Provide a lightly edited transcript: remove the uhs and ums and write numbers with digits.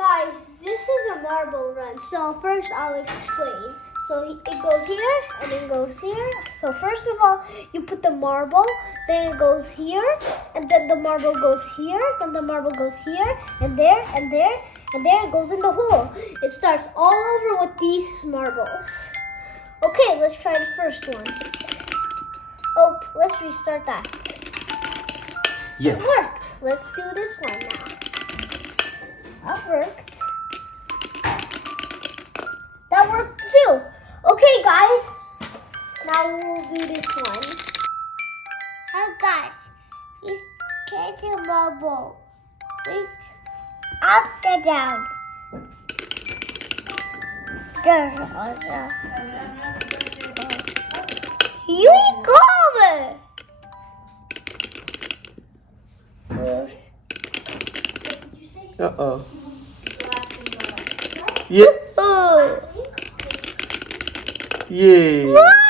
Guys, this is a marble run. So first I'll explain. So it goes here and then goes here. So first of all, you put the marble, then it goes here, and then the marble goes here, then the marble goes here, and there, and there, and there it goes in the hole. It starts all over with these marbles. Okay, let's try the first one. Oh, let's restart that. Yes. It worked. Let's do this one now. That worked. That worked too. Okay, guys. Now we'll do this one. Oh guys, we take the marble. We up and down. There's also. Here we go. Uh-oh. Yeah. Oh. Yay. Wow.